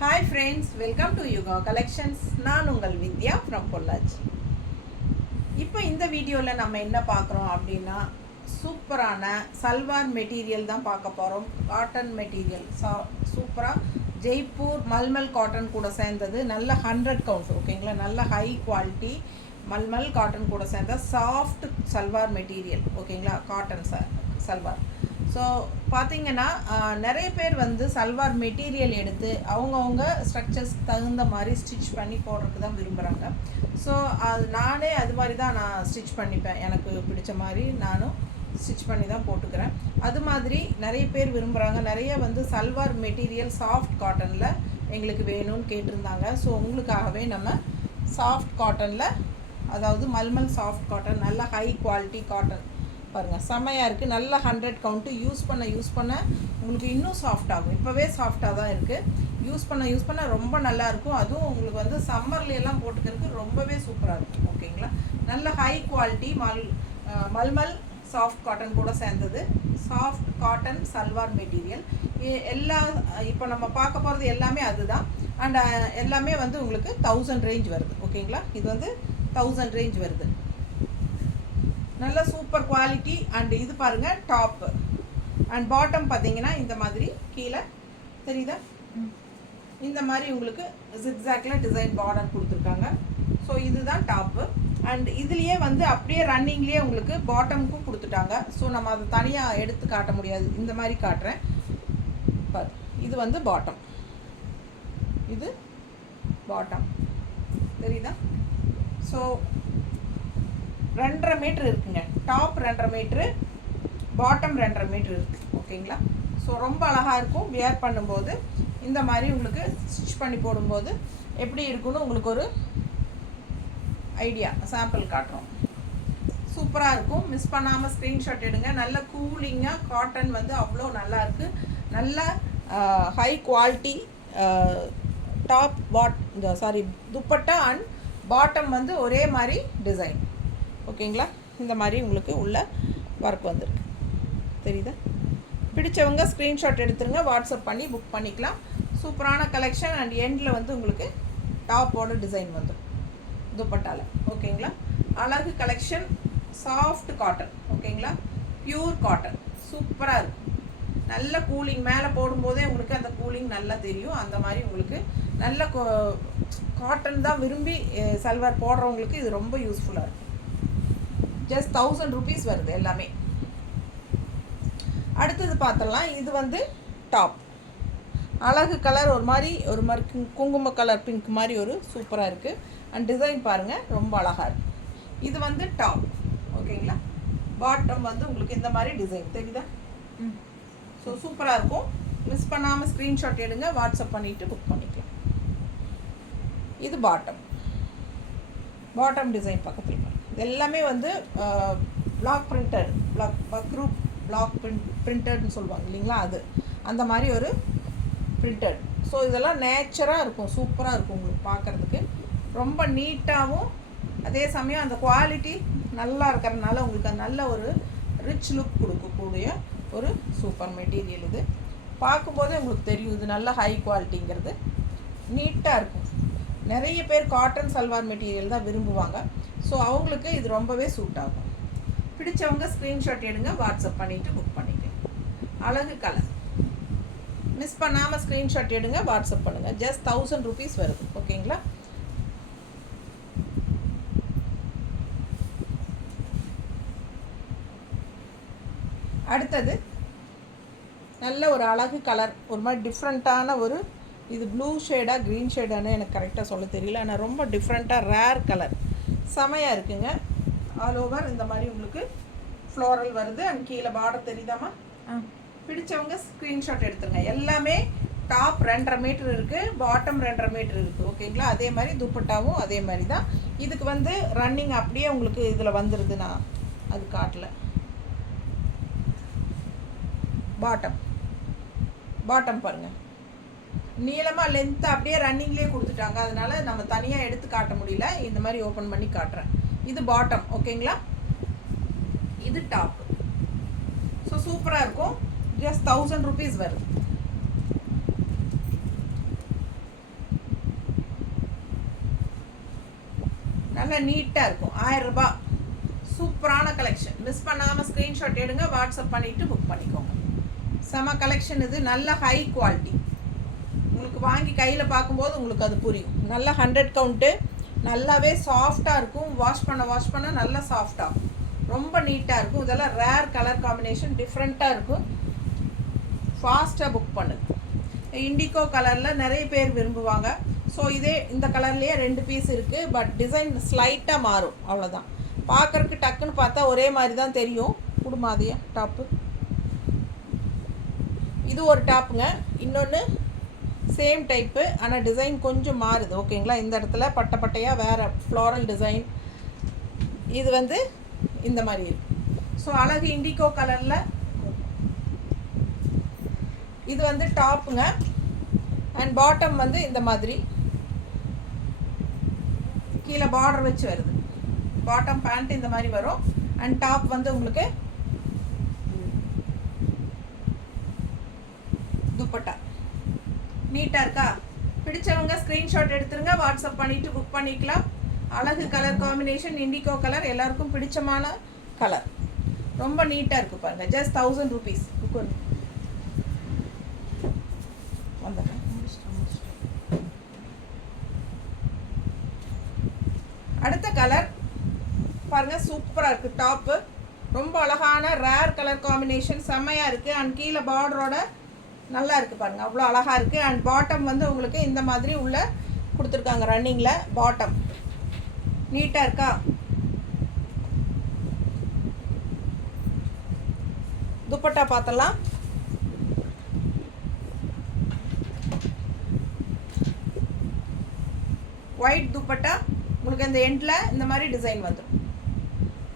Hi friends, welcome to Yuga Collections. நான் உங்கள் வித்யா from Pollachi. இப்போ இந்த வீடியோவில் நம்ம என்ன பார்க்குறோம் அப்படின்னா சூப்பரான சல்வார் மெட்டீரியல் தான் பார்க்க போகிறோம். காட்டன் மெட்டீரியல் சூப்பராக ஜெய்ப்பூர் மல்மல் காட்டன் கூட சேர்ந்தது. நல்ல 100 கவுண்ட் ஓகேங்களா, நல்ல ஹை குவாலிட்டி மல்மல் காட்டன் கூட சேர்ந்த சாஃப்ட் சல்வார் மெட்டீரியல் ஓகேங்களா, காட்டன் சல்வார். ஸோ பார்த்திங்கன்னா நிறைய பேர் வந்து சல்வார் மெட்டீரியல் எடுத்து அவங்கவுங்க ஸ்ட்ரக்சர்ஸ் தகுந்த மாதிரி ஸ்டிச் பண்ணி போடுறதுக்கு தான் விரும்புகிறாங்க. ஸோ நானே அது மாதிரி தான் நான் ஸ்டிச் பண்ணிப்பேன். எனக்கு பிடிச்ச மாதிரி நானும் ஸ்டிச் பண்ணி தான் போட்டுக்கிறேன். அது மாதிரி நிறைய பேர் விரும்புகிறாங்க. நிறைய வந்து சல்வார் மெட்டீரியல் சாஃப்ட் காட்டனில் எங்களுக்கு வேணும்னு கேட்டிருந்தாங்க. ஸோ உங்களுக்காகவே நம்ம சாஃப்ட் காட்டனில், அதாவது மல்மல் சாஃப்ட் காட்டன், நல்ல ஹை குவாலிட்டி காட்டன் பாருங்கள், செம்மையாக இருக்குது. நல்ல 100 கவுண்ட்டு. யூஸ் பண்ண உங்களுக்கு இன்னும் சாஃப்ட் ஆகும். இப்போவே சாஃப்டாக தான் இருக்குது. யூஸ் பண்ண ரொம்ப நல்லாயிருக்கும். அதுவும் உங்களுக்கு வந்து சம்மர்லையெல்லாம் போட்டுக்கிறதுக்கு ரொம்பவே சூப்பராக இருக்கும் ஓகேங்களா. நல்ல high quality mulmul soft cotton கூட சேர்ந்தது. சாஃப்ட் காட்டன் சல்வார் மெட்டீரியல் எல்லா இப்போ நம்ம பார்க்க போகிறது எல்லாமே அதுதான். அண்ட் எல்லாமே வந்து உங்களுக்கு 1000 ரேஞ்ச் வருது ஓகேங்களா. இது வந்து 1000 ரேஞ்ச் வருது. நல்ல சூப்பர் குவாலிட்டி. அண்ட் இது பாருங்கள், டாப்பு அண்ட் பாட்டம் பார்த்தீங்கன்னா இந்த மாதிரி கீழே தெரியுதா, இந்த மாதிரி உங்களுக்கு ஜிக்ஸாக்ல டிசைன் பார்டர் கொடுத்துருக்காங்க. ஸோ இதுதான் டாப்பு. அண்ட் இதுலேயே வந்து அப்படியே ரன்னிங்லேயே உங்களுக்கு பாட்டமுக்கும் கொடுத்துட்டாங்க. ஸோ நம்ம அதை தனியாக எடுத்து காட்ட முடியாது, இந்த மாதிரி காட்டுறேன் பாரு. இது வந்து பாட்டம், இது பாட்டம் தெரியுதா. ஸோ 2.5 மீட்டர் இருக்குங்க. டாப் 2.5 மீட்ரு, பாட்டம் 2.5 மீட்ரு இருக்குது ஓகேங்களா. ஸோ ரொம்ப அழகாக இருக்கும். வியர் பண்ணும்போது இந்த மாதிரி உங்களுக்கு ஸ்டிச் பண்ணி போடும்போது எப்படி இருக்குன்னு உங்களுக்கு ஒரு ஐடியா சாம்பிள் காட்டுறோம். சூப்பராக இருக்கும். மிஸ் பண்ணாமல் ஸ்க்ரீன்ஷாட் எடுங்க. நல்ல கூலிங்காக காட்டன் வந்து அவ்வளோ நல்லா இருக்குது. நல்ல high quality top dupatta and bottom வந்து ஒரே மாதிரி டிசைன் ஓகேங்களா. இந்த மாதிரி உங்களுக்கு உள்ள ஒர்க் வந்துருக்கு தெரியுதா. பிடிச்சவங்க ஸ்க்ரீன்ஷாட் எடுத்துருங்க, வாட்ஸ்அப் பண்ணி புக் பண்ணிக்கலாம். சூப்பரான கலெக்ஷன். அண்ட் எண்டில் வந்து உங்களுக்கு டாப்போட டிசைன் வந்துடும் துப்பட்டாவில் ஓகேங்களா. அழகு கலெக்ஷன். சாஃப்ட் காட்டன் ஓகேங்களா, பியூர் காட்டன் சூப்பராக இருக்கும். நல்ல கூலிங், மேலே போடும்போதே உங்களுக்கு அந்த கூலிங் நல்லா தெரியும். அந்த மாதிரி உங்களுக்கு நல்ல காட்டன் தான் விரும்பி சல்வார் போடுறவங்களுக்கு இது ரொம்ப யூஸ்ஃபுல்லாக இருக்கும். ஜஸ்ட் 1000 rupees வருது எல்லாமே. அடுத்தது பார்த்தலாம். இது வந்து டாப், அழகு கலர், ஒரு மாதிரி குங்கும கலர் பிங்க் மாதிரி ஒரு சூப்பராக இருக்குது. அண்ட் டிசைன் பாருங்கள், ரொம்ப அழகாக இருக்குது. இது வந்து டாப் ஓகேங்களா. பாட்டம் வந்து உங்களுக்கு இந்த மாதிரி டிசைன் தெரியுதா. ஸோ சூப்பராக இருக்கும். மிஸ் பண்ணாமல் ஸ்க்ரீன்ஷாட் எடுங்க, வாட்ஸ்அப் பண்ணிவிட்டு புக் பண்ணிக்கலாம். இது பாட்டம் டிசைன் பக்கத்தில் பாருங்கள். இது எல்லாமே வந்து பிளாக் பிரிண்டட், பக்ரூப் பிளாக் பிரிண்டட்னு சொல்லுவாங்க இல்லைங்களா, அது அந்த மாதிரி ஒரு பிரிண்டட். ஸோ இதெல்லாம் நேச்சராக இருக்கும், சூப்பராக இருக்கும் உங்களுக்கு பார்க்குறதுக்கு. ரொம்ப நீட்டாகவும் அதே சமயம் அந்த குவாலிட்டி நல்லா இருக்கிறதுனால உங்களுக்கு நல்ல ஒரு ரிச் லுக் கொடுக்கக்கூடிய ஒரு சூப்பர் மெட்டீரியல். இது பார்க்கும்போதே உங்களுக்கு தெரியும் இது நல்ல ஹை குவாலிட்டிங்கிறது. நீட்டாக இருக்கும். நிறைய பேர் காட்டன் சல்வார் மெட்டீரியல் தான் விரும்புவாங்க. ஸோ அவங்களுக்கு இது ரொம்பவே சூட் ஆகும். பிடிச்சவங்க ஸ்க்ரீன்ஷாட் எடுங்க, வாட்ஸ்அப் பண்ணிவிட்டு புக் பண்ணிக்கலாம். அழகு கலர். மிஸ் பண்ணாமல் ஸ்க்ரீன்ஷாட் எடுங்க, வாட்ஸ்அப் பண்ணுங்கள். ஜஸ்ட் 1000 rupees வருது ஓகேங்களா. அடுத்தது நல்ல ஒரு அழகு கலர், ஒரு மாதிரி டிஃப்ரெண்ட்டான ஒரு, இது ப்ளூ ஷேடாக க்ரீன் ஷேடானு எனக்கு கரெக்டாக சொல்ல தெரியல. ஆனால் ரொம்ப டிஃப்ரெண்ட்டாக ரேர் கலர், செமையாக இருக்குங்க. ஆல் ஓவர் இந்த மாதிரி உங்களுக்கு ஃப்ளோரல் வருது. அண்ட் கீழே பார்டர் தெரியுதாமா. பிடிச்சவங்க ஸ்க்ரீன்ஷாட் எடுத்துருங்க. எல்லாமே டாப் 2.5 மீட்டர் இருக்குது, பாட்டம் 2.5 மீட்டர் இருக்குது ஓகேங்களா. அதே மாதிரி துப்பட்டாவும் அதே மாதிரி தான். இதுக்கு வந்து ரன்னிங் அப்படியே உங்களுக்கு இதில் வந்துடுது, நான் அது காட்டல. பாட்டம் பாருங்கள், நீளமாக லென்த்தாக அப்படியே ரன்னிங்லேயே கொடுத்துட்டாங்க. அதனால் நம்ம தனியாக எடுத்து காட்ட முடியல, இந்த மாதிரி ஓப்பன் பண்ணி காட்டுறேன். இது பாட்டம் ஓகேங்களா, இது டாப். ஸோ சூப்பராக இருக்கும். ஜஸ்ட் 1000 rupees வருது. நல்லா நீட்டாக இருக்கும். 1000 ரூபாய். சூப்பரான கலெக்ஷன். மிஸ் பண்ணாமல் ஸ்க்ரீன்ஷாட் எடுங்க, வாட்ஸ்அப் பண்ணிவிட்டு புக் பண்ணிக்கோங்க. செம கலெக்ஷன் இது. நல்ல ஹை குவாலிட்டி. உங்களுக்கு வாங்கி கையில் பார்க்கும்போது உங்களுக்கு அது புரியும். நல்லா 100 கவுண்ட்டு. நல்லாவே சாஃப்டாக இருக்கும். வாஷ் பண்ண நல்லா சாஃப்டாகும். ரொம்ப நீட்டாக இருக்கும். இதெல்லாம் ரேர் கலர் காம்பினேஷன், டிஃப்ரெண்ட்டாக இருக்கும். ஃபாஸ்ட்டாக புக் பண்ணுங்க. இண்டிகோ கலரில் நிறைய பேர் விரும்புவாங்க. ஸோ இதே இந்த கலர்லேயே 2 பீஸ் இருக்குது. பட் டிசைன் ஸ்லைட்டாக மாறும், அவ்வளோதான். பார்க்குறதுக்கு டக்குன்னு பார்த்தா ஒரே மாதிரி தான் தெரியும். குடுமாதியா டாப்பு. இது ஒரு டாப்புங்க. இன்னொன்று சேம் டைப்பு, ஆனால் டிசைன் கொஞ்சம் மாறுது. ஓகேங்களா? இந்த இடத்துல பட்டையாக வேறு ஃப்ளாரல் டிசைன். இது வந்து இந்த மாதிரி இருக்கு. ஸோ அழகு இண்டிகோ கலரில் இது வந்து டாப்புங்க. அண்ட் பாட்டம் வந்து இந்த மாதிரி கீழே பார்டர் வச்சு வருது. பாட்டம் பேண்ட் இந்த மாதிரி வரும். அண்ட் டாப் வந்து உங்களுக்கு துப்பட்டா. நீட்டாக இருக்கா? பிடிச்சவங்க ஸ்க்ரீன்ஷாட் எடுத்துருங்க, வாட்ஸ்அப் பண்ணிவிட்டு புக் பண்ணிக்கலாம். அழகு கலர் காம்பினேஷன், இண்டிகோ கலர், எல்லாருக்கும் பிடிச்சமான கலர். ரொம்ப நீட்டாக இருக்குது பாருங்கள். Just 1000 rupees. அடுத்த கலர் பாருங்கள், சூப்பராக இருக்குது. டாப்பு ரொம்ப அழகான ரேர் கலர் காம்பினேஷன், செம்மையாக இருக்குது. அண்ட் கீழே பார்டரோட நல்லா இருக்குது பாருங்கள், அவ்வளோ அழகாக இருக்குது. அண்ட் பாட்டம் வந்து உங்களுக்கு இந்த மாதிரி உள்ள கொடுத்துருக்காங்க ரன்னிங்கில். பாட்டம் நீட்டாக இருக்கா? துப்பட்டா பார்த்தலாம். ஒயிட் துப்பட்டா. உங்களுக்கு இந்த எண்டில் இந்த மாதிரி டிசைன் வந்துடும்.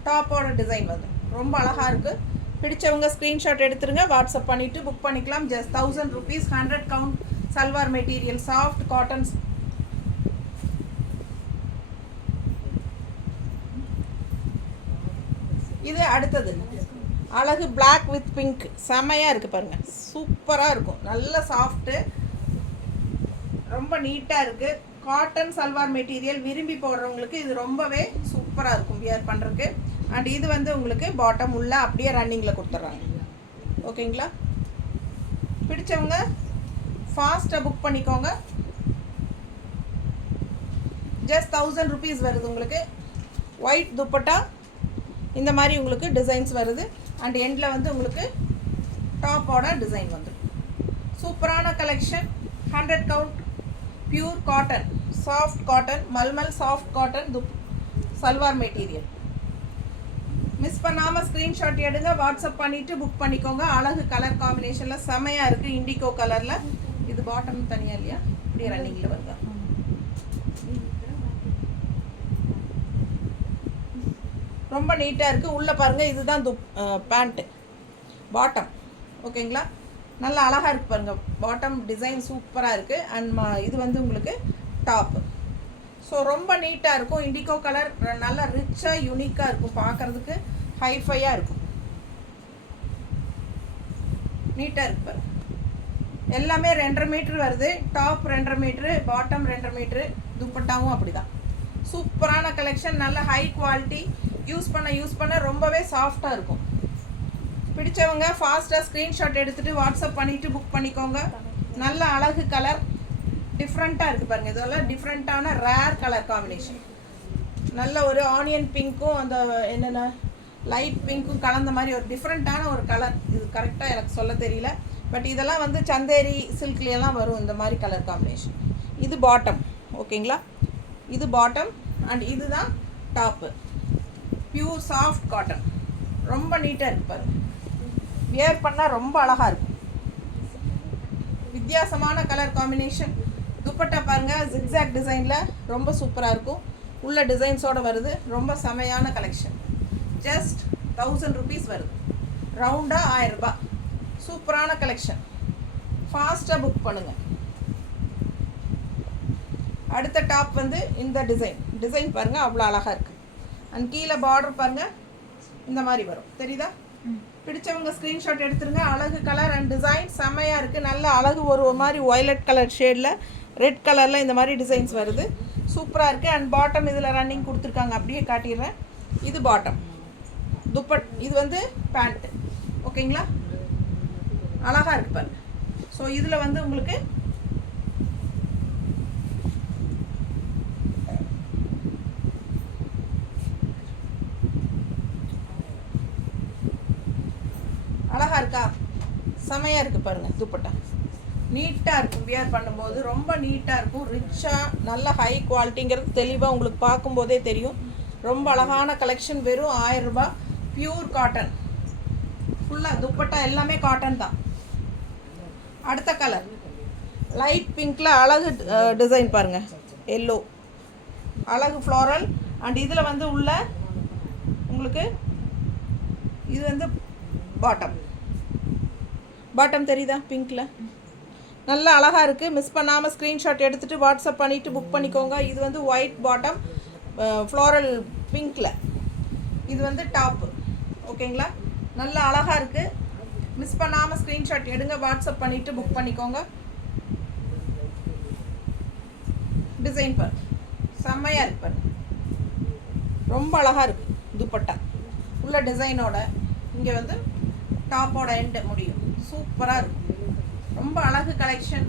டாப்போட டிசைன் வந்துடும். ரொம்ப அழகாக இருக்குது. பிடிச்சவங்க ஸ்க்ரீன்ஷாட் எடுத்துருங்க, வாட்ஸ்அப் பண்ணிவிட்டு புக் பண்ணிக்கலாம். Just 1000 rupees. 100 count salwar material, soft cottons. இது அடுத்தது அழகு பிளாக் வித் பிங்க். செமையாக இருக்குது பாருங்கள், சூப்பராக இருக்கும். நல்ல சாஃப்ட்டு, ரொம்ப நீட்டாக இருக்குது. காட்டன் சல்வார் மெட்டீரியல் விரும்பி போடுறவங்களுக்கு இது ரொம்பவே சூப்பராக இருக்கும் வியர் பண்ணுறதுக்கு. அண்ட் இது வந்து உங்களுக்கு பாட்டம் உள்ள அப்படியே ரன்னிங்கில் கொடுத்துட்றாங்க. ஓகேங்களா? பிடிச்சவங்க ஃபாஸ்ட்டாக புக் பண்ணிக்கோங்க. ஜஸ்ட் 1000 rupees வருது உங்களுக்கு. ஒயிட் துப்பட்டா இந்த மாதிரி உங்களுக்கு டிசைன்ஸ் வருது. அண்ட் எண்டில் வந்து உங்களுக்கு டாப்போட டிசைன் வந்துடும். சூப்பரான collection. 100 count pure cotton, soft cotton, mulmul soft cotton salwar material. Miss பண்ணாமல் ஸ்க்ரீன்ஷாட் எடுங்க, வாட்ஸ்அப் பண்ணிவிட்டு புக் பண்ணிக்கோங்க. அழகு கலர் காம்பினேஷனில் செமையாக இருக்குது. இண்டிகோ கலரில். இது பாட்டம் தனியாக இல்லையா? இப்படி ரன்னிங்கில் வருதா? ரொம்ப நீட்டாக இருக்குது. உள்ளே பாருங்கள், இதுதான் பேண்ட்டு பாட்டம். ஓகேங்களா? நல்லா அழகாக இருக்குது பாருங்கள். பாட்டம் டிசைன் சூப்பராக இருக்குது. அண்ட் இது வந்து உங்களுக்கு டாப்பு. ஸோ ரொம்ப நீட்டாக இருக்கும். இண்டிகோ கலர் நல்லா ரிச்சாக யூனிக்காக இருக்கும். பார்க்குறதுக்கு ஹைஃபையாக இருக்கும். நீட்டாக இருக்கு பாருங்கள். எல்லாமே 2.5 மீட்டர் வருது. டாப் 2.5 மீட்ரு, பாட்டம் 2.5 மீட்ரு, துப்பட்டாவும் அப்படி தான். சூப்பரான கலெக்ஷன். நல்ல ஹை குவாலிட்டி. யூஸ் பண்ண ரொம்பவே சாஃப்டாக இருக்கும். பிடிச்சவங்க ஃபாஸ்ட்டாக ஸ்க்ரீன்ஷாட் எடுத்துகிட்டு வாட்ஸ்அப் பண்ணிவிட்டு புக் பண்ணிக்கோங்க. நல்ல அழகு கலர், டிஃப்ரெண்ட்டாக இருக்குது பாருங்கள். இதெல்லாம் டிஃப்ரெண்ட்டான ரேர் கலர் காம்பினேஷன். நல்ல ஒரு ஆனியன் பிங்க்கும் அந்த என்னென்ன லைட் பிங்க்கும் கலந்த மாதிரி ஒரு டிஃப்ரெண்ட்டான ஒரு கலர். இது கரெக்டாக எனக்கு சொல்ல தெரியல. பட் இதெல்லாம் வந்து சந்தேரி சில்க்லையெல்லாம் வரும் இந்த மாதிரி கலர் காம்பினேஷன். இது பாட்டம். ஓகேங்களா? இது பாட்டம். அண்ட் இதுதான் டாப்பு. Pure soft cotton. ரொம்ப நீட்டாக இருக்குது பாருங்கள். வியர் பண்ணால் ரொம்ப அழகாக இருக்கும். வித்தியாசமான கலர் காம்பினேஷன். துப்பட்டா பாருங்கள், ஜிக்ஸாக் டிசைனில் ரொம்ப சூப்பராக இருக்கும். உள்ள டிசைன்ஸோடு வருது. ரொம்ப செமையான கலெக்ஷன். ஜஸ்ட் 1000 rupees வருது. ரவுண்டாக 1000 ரூபாய். சூப்பரான கலெக்ஷன். ஃபாஸ்ட்டாக புக் பண்ணுங்கள். அடுத்த டாப் வந்து இந்த டிசைன் பாருங்கள், அவ்வளோ அழகாக இருக்குது. அண்ட் கீழே பார்டர் பாருங்கள், இந்த மாதிரி வரும். தெரியுதா? பிடிச்சவங்க ஸ்க்ரீன்ஷாட் எடுத்துருங்க. அழகு கலர் அண்ட் டிசைன் செம்மையாக இருக்குது. நல்ல அழகு ஒரு மாதிரி வயலட் கலர் ஷேடில் ரெட் கலரில் இந்த மாதிரி டிசைன்ஸ் வருது. சூப்பராக இருக்குது. அண்ட் பாட்டம் இதில் ரன்னிங் கொடுத்துருக்காங்க, அப்படியே காட்டிடுறேன். இது பாட்டம் இது வந்து பேண்ட்டு. ஓகேங்களா, அழகாக இருக்குது பாருங்க. ஸோ இதில் வந்து உங்களுக்கு அழகாக இருக்கா, செமையாக இருக்குது பாருங்கள். துப்பட்டா நீட்டாக இருக்கும், வியர் பண்ணும்போது ரொம்ப நீட்டாக இருக்கும். ரிச்சாக நல்ல ஹை குவாலிட்டிங்கிறது தெளிவாக உங்களுக்கு பார்க்கும்போதே தெரியும். ரொம்ப அழகான கலெக்ஷன். வெறும் 1000 ரூபாய். Pure cotton. ஃபுல்லாக துப்பட்டா எல்லாமே காட்டன் தான். அடுத்த கலர் லைட் பிங்க்கில் அழகு டிசைன் பாருங்கள். எல்லோ அழகு ஃப்ளோரல். அண்ட் இதில் வந்து உள்ள உங்களுக்கு இது வந்து பாட்டம் தெரியுதா, பிங்க்கில் நல்லா அழகாக இருக்குது. மிஸ் பண்ணாமல் ஸ்க்ரீன்ஷாட் எடுத்துகிட்டு வாட்ஸ்அப் பண்ணிவிட்டு புக் பண்ணிக்கோங்க. இது வந்து ஒயிட் பாட்டம் ஃப்ளோரல் பிங்க்கில். இது வந்து டாப்பு. ஓகேங்களா, நல்லா அழகாக இருக்குது. மிஸ் பண்ணாமல் ஸ்க்ரீன்ஷாட் எடுங்க, வாட்ஸ்அப் பண்ணிவிட்டு புக் பண்ணிக்கோங்க. டிசைன் பாரு, செம்மையாக இருக்கு பாரு, ரொம்ப அழகாக இருக்குது. துப்பட்டா உள்ள டிசைனோட இங்கே வந்து டாப்போட எண்டு முடியும். சூப்பராக இருக்கும். ரொம்ப அழகு collection.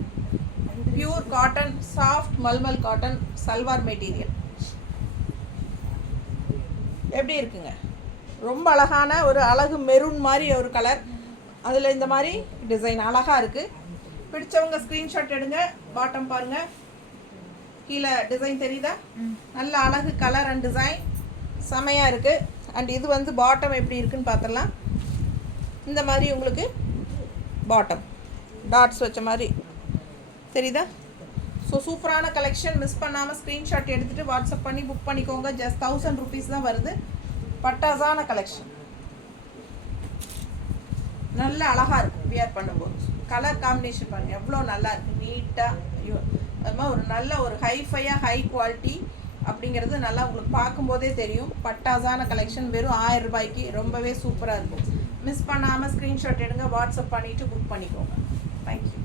Pure cotton, soft mulmul cotton, salwar material. எப்படி இருக்குங்க, ரொம்ப அழகான ஒரு அழகு மெரூன் மாதிரி ஒரு கலர். அதில் இந்த மாதிரி டிசைன் அழகாக இருக்குது. பிடிச்சவங்க ஸ்க்ரீன்ஷாட் எடுங்க. பாட்டம் பாருங்கள், கீழே டிசைன் தெரியுதா, நல்ல அழகு கலர் அண்ட் டிசைன் செமையாக இருக்குது. அண்ட் இது வந்து பாட்டம் எப்படி இருக்குன்னு பார்த்துடலாம். இந்த மாதிரி உங்களுக்கு பாட்டம் டாட்ஸ் வச்ச மாதிரி தெரியுதா. ஸோ சூப்பரான கலெக்ஷன். மிஸ் பண்ணாமல் ஸ்க்ரீன்ஷாட் எடுத்துகிட்டு வாட்ஸ்அப் பண்ணி புக் பண்ணிக்கோங்க. ஜஸ்ட் 1000 rupees தான் வருது. பட்டாசான கலெக்ஷன். நல்ல அழகாக இருக்கும் வியர் பண்ணும்போது. கலர் காம்பினேஷன் பாருங்கள் எவ்வளோ நல்லா இருக்குது. நீட்டாக அது மாதிரி ஒரு நல்ல ஒரு ஹைஃபையாக ஹை குவாலிட்டி அப்படிங்கிறது நல்லா உங்களுக்கு பார்க்கும்போதே தெரியும். பட்டாசான கலெக்ஷன். வெறும் 1000 ரூபாய்க்கு ரொம்பவே சூப்பராக இருக்கும். மிஸ் பண்ணாமல் ஸ்க்ரீன்ஷாட் எடுங்க, வாட்ஸ்அப் பண்ணிவிட்டு புக் பண்ணிக்கோங்க. தேங்க்யூ.